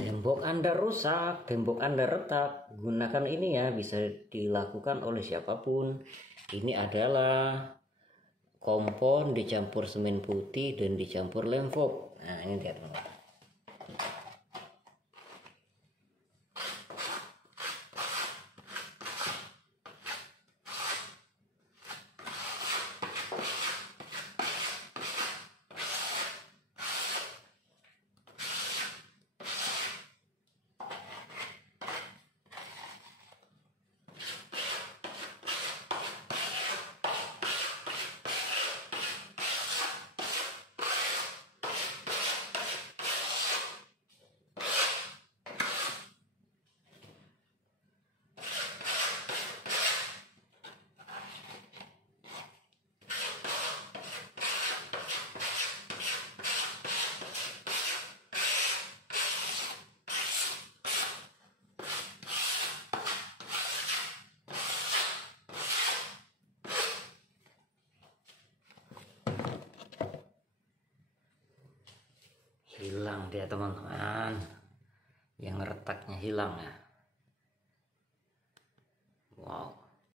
Tembok Anda rusak, tembok Anda retak, gunakan ini ya, bisa dilakukan oleh siapapun. Ini adalah kompon dicampur semen putih dan dicampur lem fog. Nah, ini dia teman-teman. Hilang dia teman-teman, yang retaknya hilang ya. Wow.